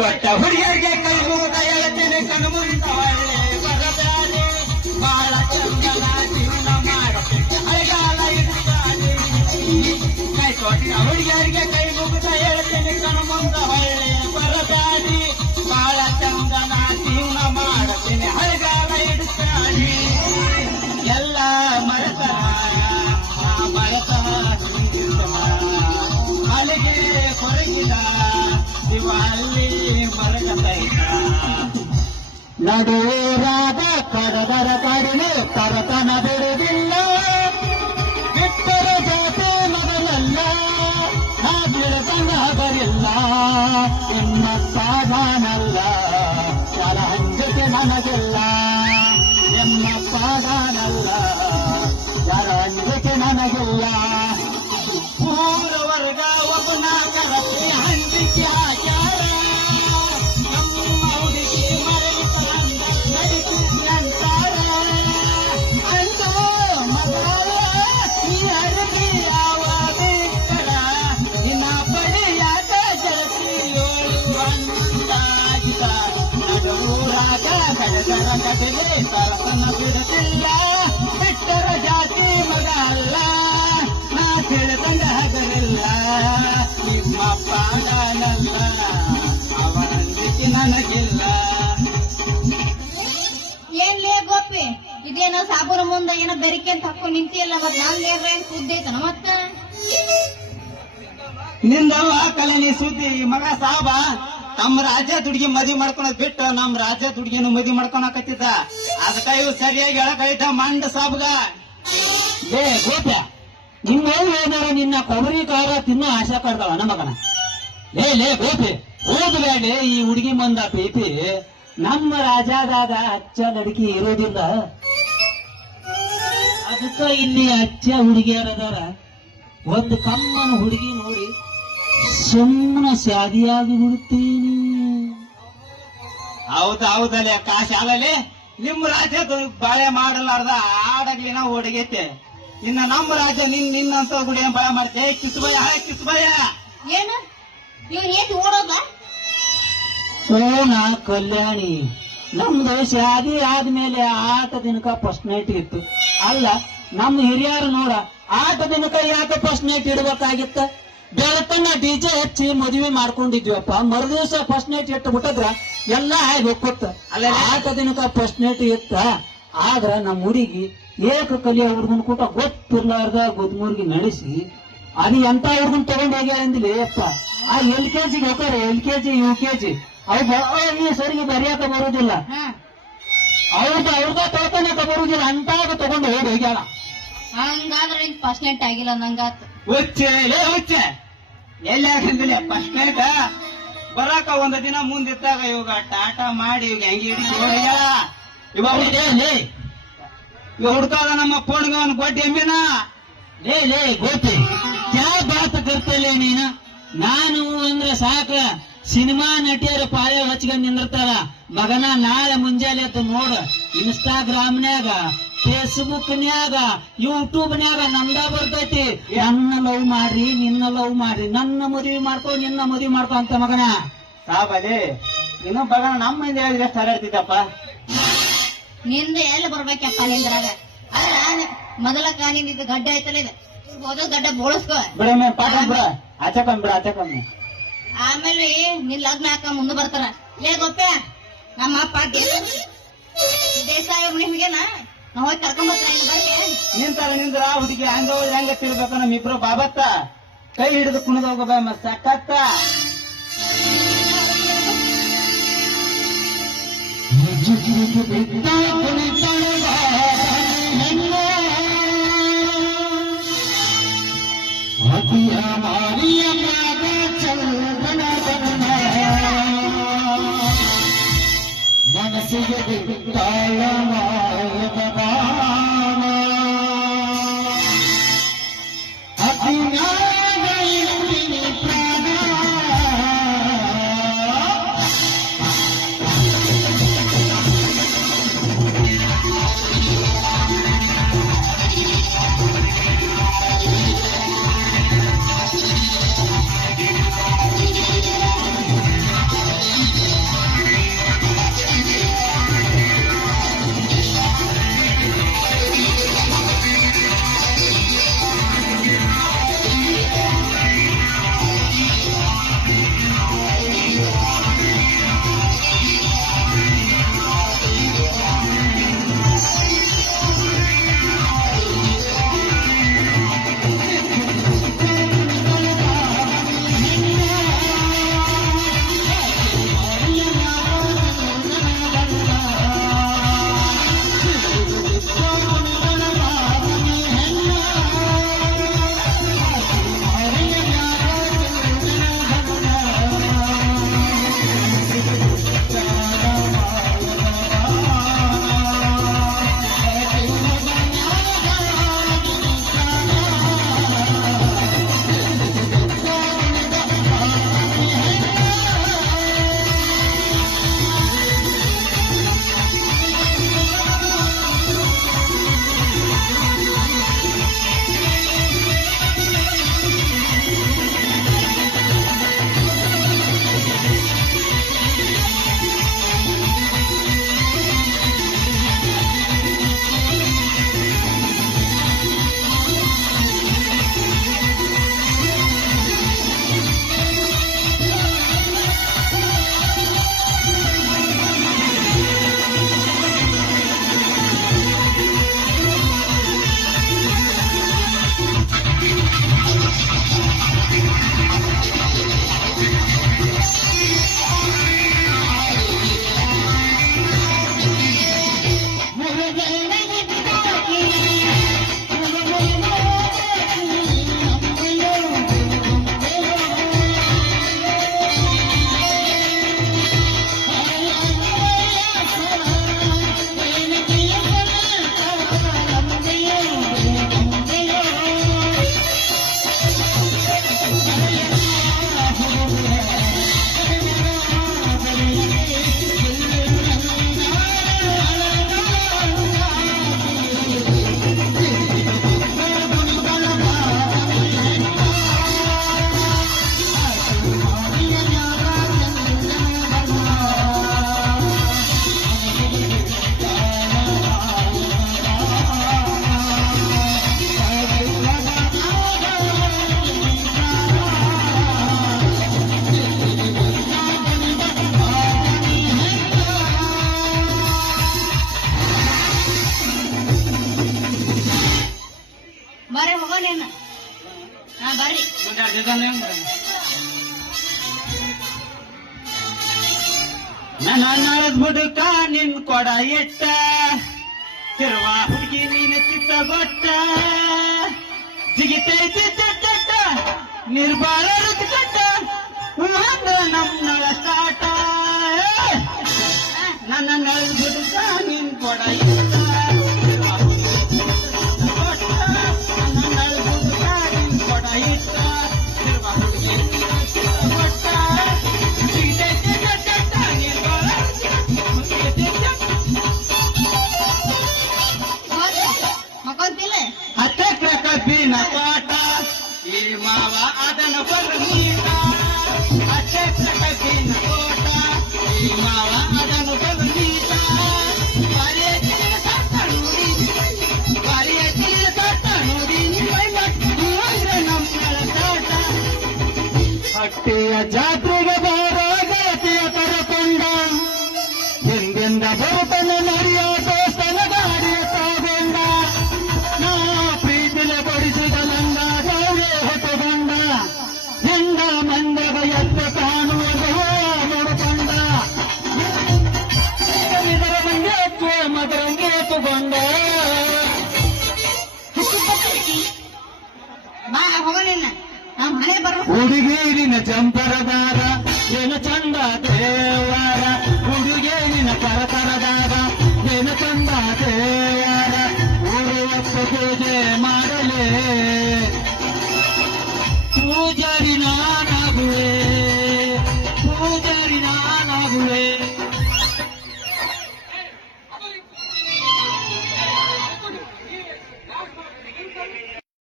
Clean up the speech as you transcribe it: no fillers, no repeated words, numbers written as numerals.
ಕೊಟ್ಟ ಹುಡುಗಿಯರಿಗೆ ಕೈ ಮುಗಿದ ಹೇಳ್ತೇನೆ ಕಣ್ಣು ಮುಂದ ಒಳ್ಳೆ ಬರಬ್ಯಾರೆ ಬಾಳ ಚಂದನ ಜೀವನ ಮಾಡಬೇಕು ಅಳಗಾಲ ಇಡುತ್ತಾನೆ ಕೈ ಕೊಟ್ಟ ಹುಡುಗಿಯರಿಗೆ ಕೈ ಮುಗಿದ ಹೇಳ್ತೇನೆ ಕಣ್ಣು ಮುಂದ ಒಳ್ಳೆ ಬರಬ್ಯಾರೆ ಬಾಳ ಚಂದನ ಜೀವನ ಮಾಡತೇನೆ ಅಳಗಾಲ ಇಡುತ್ತಾನೆ ಎಲ್ಲ ಮರೆತರ ಮರೆತ ಅಲ್ಲಿಗೆ ಕೊರಗಿದ ಅಲ್ಲಿ ಮರಗತೈತ ನಡುರಾದ ಕಡದರ ಕಡಿಮೆ ತರತನ ಬಿಡುವುದಿಲ್ಲ ಬಿಟ್ಟರ ಜಾತಿ ಮೊದಲಲ್ಲ ನಾ ಬಿಡತನ ಬರಿಲ್ಲ ನಿಮ್ಮ ಪಾದಾನಲ್ಲ ಯಾರ ಹಂಗತೆ ನನಗಿಲ್ಲ ನಿಮ್ಮ ಪಾದಾನಲ್ಲ ಯಾರ ಹಂಗತೆ ನನಗಿಲ್ಲ ಮೂರು ವರ್ಗ ಒಬ್ಬನ ಕರಪಿ ಹಂಚಿಕೆ ಹಾಕ್ಯಾರ ನಮ್ಮ ಹುಡುಗಿ ಮರಳಿತ ನಡಿಸಿದ್ರಂತಾರ ಅಂದು ಮಗಳ ಈ ಅರಬಿ ಯಾವ ಬಿಕ್ಕಡ ಇನ್ನ ಬಡಿಯಾಟ ಜಲಸಿ ಏಳು ಅಂದಾಜಿತ ನಡುರಾಗ ಕಡಗರ ಕಡಲೆ ತರತನ ಬಿಡುತ್ತಿಲ್ಲ ಬಿಟ್ಟರ ಜಾತಿ ಮಗ ಅಲ್ಲ ನಾ ತಿಳಿದಂಗ ಹಗರಿಲ್ಲ ನಿಮ್ಮ ಪಾಡನಲ್ಲ ಅವನಂದಿಕೆ ನನಗಿಲ್ಲ ಏನ್ಲೇ ಗೋಪಿ ಇದೇನೋ ಸಾಬೂನು ಮುಂದೆ ಏನೋ ಬೆರಿಕೆ ಅಂತ ಹಾಕೊಂಡು ನಿಂತಿಯಲ್ಲ ಮತ್ ನಂಗೆ ಏನ್ ಸುದ್ದಿ ಐತನ ಮತ್ತ ನಿಂದವ ಕಲನಿ ಸುದ್ದಿ ಮಗ ಸಾಬ ತಮ್ಮ ರಾಜ್ಯ ದುಡ್ಗಿ ಮದ್ವಿ ಮಾಡ್ಕೊಳದ್ ಬಿಟ್ಟು ನಮ್ ರಾಜ್ಯ ದುಡ್ಗಿನ ಮದ್ವಿ ಮಾಡ್ಕೊಳಕತ್ತಿದ್ದ ಅದಕ್ಕ ಇವ್ ಸರಿಯಾಗಿ ಹೇಳಕೈತ ಮಂಡ ಸಾಬ್ಗ ಏ ಗೋಪ್ಯ ನಿಮ್ಮೇನು ಏನಾರ ನಿನ್ನ ಕೊಬ್ಬರಿ ಖಾರ ತಿನ್ನೋ ಆಶಾ ಕಡ್ದವ ಮಗನ ಲೇ ಗೋಪಿ ಓದ್ಬೇಡಿ ಈ ಹುಡುಗಿ ಮಂದ ಪೀಪಿ ನಮ್ಮ ರಾಜಾದಾಗ ಅಚ್ಚ ಲಡಕಿ ಇರೋದಿಲ್ಲ ಅದಕ್ಕ ಇಲ್ಲಿ ಅಚ್ಚ ಹುಡುಗಿಯರದಾರ ಒಂದು ಕಮ್ಮನ ಹುಡುಗಿ ನೋಡಿ ಸುಮ್ಮನೆ ಶಾದಿಯಾಗಿ ಬಿಡುತ್ತೀನಿ ಹೌದಲ್ಲೇ ಕಾಶಿ ಆಗಲಿ ನಿಮ್ ರಾಜ್ಯದ ಬಾಳೆ ಮಾಡಲಾರ್ದ ಆಡಗ್ಲಿ ನಾವು ಓಡಿಗೈತೆ ಇನ್ನ ನಮ್ಮ ರಾಜ್ಯ ನಿನ್ನಂತ ಗುಡಿ ಬಾಳೆ ಮಾಡ್ತೆ ಕಿಸ್ಬಯ್ಯ ಏನು ಇವ್ ಏನ್ ಓಡೋದ ಸೋನ ಕಲ್ಯಾಣಿ ನಮ್ದು ಶಾದಿ ಆದ್ಮೇಲೆ ಆಟ ದಿನಕ ಫಸ್ಟ್ ನೈಟ್ ಇತ್ತು ಅಲ್ಲ ನಮ್ಮ ಹಿರಿಯರು ನೋಡ ಆಟ ದಿನಕ ಯಾಕೆ ಫಸ್ಟ್ ನೈಟ್ ಇಡ್ಬೇಕಾಗಿತ್ತ ಬೆಳತನ ಡಿಜೆ ಹಚ್ಚಿ ಮದುವೆ ಮಾಡ್ಕೊಂಡಿದ್ವಿಪ್ಪ ಮರುದಿವಸ ಫಸ್ಟ್ ನೈಟ್ ಇಟ್ಟು ಬಿಟ್ಟದ್ರ ಎಲ್ಲಾ ಹಾಗೆ ಹೋಗ್ಕೊತ್ತ ಅಲ್ಲ ಆಟ ದಿನಕ ಫಸ್ಟ್ ನೈಟ್ ಇತ್ತ ಆದ್ರ ನಮ್ಮ ಹುಡುಗಿ ಏಕ ಕಲಿಯ ಹುಡುಗನ್ ಕೂಟ ಗೊತ್ತಿರ್ಲಾರ್ದ ಗೊದ್ಮೂರ್ಗಿ ನಡೆಸಿ ಅದು ಎಂತ ಹುಡುಗನ್ ತಗೊಂಡ್ ಹೋಗ್ಯಾರ ಅಂದಿಲ್ಲ ಅಪ್ಪ ಆ LKG ಹೋಗ್ತಾರೆ LKG UKG ಹೌದಾ ಈ ಸರಿಗೆ ಬರೆಯಕ ಬರುದಿಲ್ಲ ಅವ್ರದ ತೊಳ್ಕೊಳಕ ಬರುದಿಲ್ಲ ಅಂತಾಗ ತಗೊಂಡು ಹೋಗ್ಯಾಳ ಹಂಗಾದ್ರೆ ಫಸ್ಟ್ ನೈಟ್ ಆಗಿಲ್ಲ ನಂಗಾತ್ ಹುಚ್ಚೆ ಎಲ್ಲಾಗಿಲ್ಲ ಫಸ್ಟ್ ನೈಟ್ ಬರಾಕ ಒಂದ್ ದಿನ ಮುಂದಿದ್ದಾಗ ಇವಾಗ ಟಾಟಾ ಮಾಡಿ ಇವಾಗ ಹೆಂಗಿ ಹಿಡಿಸಿ ಹೋಗ್ಯಾಳ ಇವಾಗ ಹುಡ್ಕಾದ ನಮ್ಮ ಫೋನ್ಗೆ ಒಂದು ಗೊಡ್ಡಿ ಎಮ್ಮಿನ ಲೇ ಗೋಪಿ ಕ್ಯಾ ಬಾತ್ ಕರ್ತಲೇ ನೀನ ನಾನು ಅಂದ್ರೆ ಸಾಕ ಸಿನಿಮಾ ನಟಿಯರು ಪಾಯ ಹಚ್ಕೊಂಡ್ ನಿಂದಿರ್ತಾರ ಮಗನ ನಾಳೆ ಮುಂಜಾನೆ ಎದ್ದು ನೋಡ ಇನ್ಸ್ಟಾಗ್ರಾಮ್ನ್ಯಾಗ ಫೇಸ್ಬುಕ್ನ್ಯಾಗ ಯೂಟ್ಯೂಬ್ನ್ಯಾಗ ನಮ್ದ ಬರ್ತೈತಿ ನನ್ನ ಲವ್ ಮಾಡ್ರಿ ನಿನ್ನ ಲವ್ ಮಾಡ್ರಿ ನನ್ನ ಮದುವೆ ಮಾಡ್ಕೊ ನಿನ್ನ ಮದುವೆ ಮಾಡ್ಕೊ ಅಂತ ಮಗನ ಸಾಬಲಿ ಇನ್ನು ಬಗನ ನಮ್ಮ ಹಿಂದೆ ಹೇಳಿದ್ರೆ ಎಷ್ಟು ಹರಡ್ತಿದ್ದಪ್ಪ ನಿಂದ ಎಲ್ಲಿ ಬರ್ಬೇಕಪ್ಪ ನಿಂದ್ರಾಗ ಅಲ್ಲ ಮೊದಲ ನಿಂದ ಗಡ್ಡ ಐತಲ್ಲ ಇದು ಮೊದಲ ಗಡ್ಡ ಬೋಳಸ್ಕೋ ಬಿಡ ಪಾಠ ಬಿಡ ಆಚಕಮ್ಮಿ ಆಮೇಲೆ ನಿನ್ ಲಗ್ನ ಹಾಕ ಮುಂದೆ ಬರ್ತಾರ ಲೇ ಗೊಪ್ಪ ನಮ್ಮ ಅಪ್ಪ ದೇಸಾಯ ನಿಮ್ಗೆನ ನಾವ್ ಹೋಗಿ ಕರ್ಕೊಂಡ್ ನಿಂದ್ರ ಹುಡುಗಿ ಹಂಗ ತಿರ್ಬೇಕು ನಮ್ ಇಬ್ರು ಬಾಬತ್ತ ಕೈ ಹಿಡಿದು ಕುಣಿದ ಹೋಗಬ ಸಕ್ಕತ್ತ ಮನಸ್ಸಿಗೆ ಬಿಟ್ಟಾಳ ಮಾಯದ ಭಾವ ಅತಿಯಾದ ಇಂದಿನ ಪ್ರಾಣ ನನ್ನ ನಳದ್ ಬುಡಕ ನಿನ್ ಕೊಡ ಇಟ್ಟ ತಿರುವ ಹುಡುಗಿ ನೀನ ಚಿತ್ತ ಗೊತ್ತ ಜಿಗಿತೈತಿ ಚಟ್ಟ ನಿರ್ಬಾಳ ರುಚಿಕಟ್ಟ ಅಂದ್ರ ನಮ್ ನಳ ಸ್ಟಾರ್ಟ ನನ್ನ ನಳದ್ ಬುಡಕ ನಿನ್ ಕೊಡ ಇಟ್ಟ ತಿರುವ ಹುಡುಗಿ ನೀನ ಚಿತ್ತ ಗೊತ್ತ ನನ್ನ ನಳದ್ ಬುಡಕ ನಿನ್ ಕೊಡ ಇಟ್ಟ ತಿರುವ ಹುಡುಗಿ ನೀನ ಚಿತ್ತ ಗೊತ್ತ ಜಿಗಿತೈತಿ ಚಟ್ಟ ನಿರ್ಬಾಳ ಮಕ್ಕೊಂತಿಲ್ಲ ಹತ್ತಕ್ಕ ಕಬ್ಬಿನ ತೋಟ ಈ ಮಾವ ಅದನ್ನ ಬರ್ಮೀಟ ಹತ್ತಕ್ಕ ಕಬ್ಬಿನ ತೋಟ ಈ ಮಾವ ಅದನ್ನು ಬರ್ಮೀಟ ಬಾರಿಯ ತೀರ ಕಟ್ಟ ನೋಡಿ ಬಾರಿಯ ತೀರ ಕಟ್ಟ ನೋಡಿ ಅಂದ್ರೆ ನಮ್ಮ ತೋಟ ಹಟ್ಟಿಯ ಜಾತ್ರೆಗೆ ಬಾರೋ ಗೆಳತಿಯ ಕರಕೊಂಡ ಹಿಂದಿಂದ ಬರುತ್ತನೆ ಮರಿಯ ದೋಸ್ತನ ಗಾಡಿಯ ತಗೊಂಡ ನಾ ಪ್ರೀತಿಲೆ ಕೊಡಿಸಿದ ನಂದ ಗೌರವ ಹೊತ್ತುಕೊಂಡ ಹೆಂಗ ಮಂದಗ ಎತ್ತ ಕಾಣುವುದು ನೋಡಿಕೊಂಡ ಇದರ ಮಂಗೇತ್ವ ಮದರಂಗೆ ತಗೊಂಡ ಬಾ ಹೋಗ ನಿನ್ನ ನಾವ್ ಮನೆ ಬರೋ ಹುಡುಗೇರಿನ ಚಂಪರದಾರ ಏನ ಚಂದ ದೇವಾರ ಹುಡುಗೇರಿನ ಕರಕರದಾರ ಏನ ಚಂದ ದೇವಾರ ಊರು ಪೂಜೆ ಮಾಡಲೇ